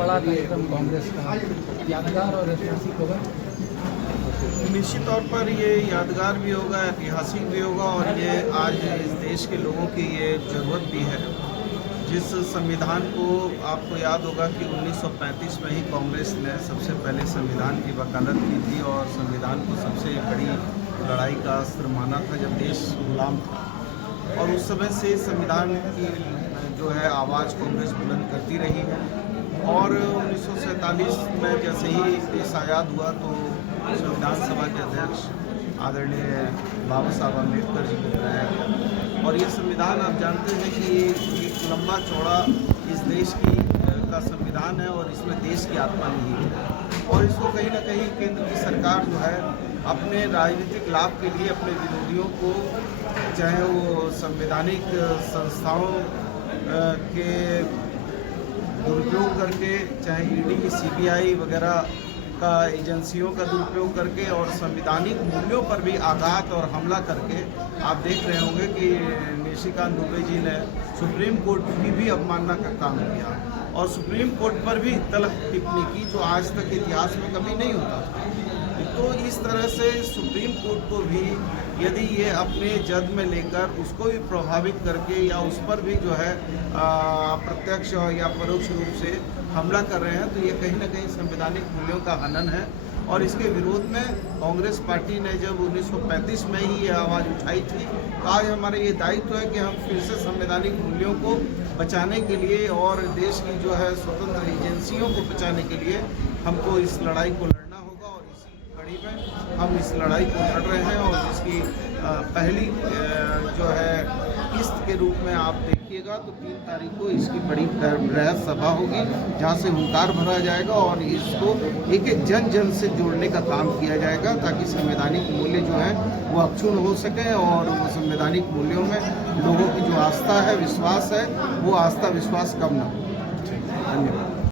बड़ा कार्यक्रम कांग्रेस का यादगार और ऐतिहासिक होगा। निश्चित तौर पर ये यादगार भी होगा, ऐतिहासिक भी होगा और ये आज इस देश के लोगों की ये ज़रूरत भी है। जिस संविधान को आपको याद होगा कि 1935 में ही कांग्रेस ने सबसे पहले संविधान की वकालत की थी और संविधान को सबसे बड़ी लड़ाई का अस्त्र माना था जब देश गुलाम था, और उस समय से संविधान की जो है आवाज़ कांग्रेस बुलंद करती रही है। और 1947 में जैसे ही देश आज़ाद हुआ तो संविधान सभा के अध्यक्ष आदरणीय बाबा साहब अम्बेडकर जी को बनाया गया, और ये संविधान आप जानते हैं कि एक लंबा चौड़ा इस देश की का संविधान है और इसमें देश की आत्मा निहित है। और इसको कहीं ना कहीं केंद्र की सरकार जो है अपने राजनीतिक लाभ के लिए अपने विरोधियों को, चाहे वो संवैधानिक संस्थाओं के दुरुपयोग करके, चाहे ईडी, सीबीआई वगैरह का एजेंसियों का दुरुपयोग करके और संवैधानिक मूल्यों पर भी आघात और हमला करके, आप देख रहे होंगे कि निशिकांत दुबे जी ने सुप्रीम कोर्ट की भी अवमानना का काम किया और सुप्रीम कोर्ट पर भी तल्ख टिप्पणी की, जो आज तक इतिहास में कभी नहीं होता था। तो इस तरह से सुप्रीम कोर्ट को भी यदि ये अपने जद में लेकर उसको भी प्रभावित करके या उस पर भी जो है प्रत्यक्ष या परोक्ष रूप से हमला कर रहे हैं, तो ये कहीं ना कहीं संवैधानिक मूल्यों का हनन है। और इसके विरोध में कांग्रेस पार्टी ने जब 1935 में ही ये आवाज़ उठाई थी, तो आज हमारा ये दायित्व है कि हम फिर से संवैधानिक मूल्यों को बचाने के लिए और देश की जो है स्वतंत्र एजेंसियों को बचाने के लिए हमको इस लड़ाई को लड़ना होगा। और इसी कड़ी में हम इस लड़ाई को लड़ रहे हैं और इसकी पहली जो है किस्त के रूप में आप देखिएगा तो 3 तारीख को इसकी बड़ी बृहद सभा होगी, जहां से हुंकार भरा जाएगा और इसको एक एक जन जन से जोड़ने का काम किया जाएगा, ताकि संवैधानिक मूल्य जो हैं वो अक्षुण्ण हो सके और वो संवैधानिक मूल्यों में लोगों की जो आस्था है, विश्वास है, वो आस्था विश्वास कम न हो। धन्यवाद।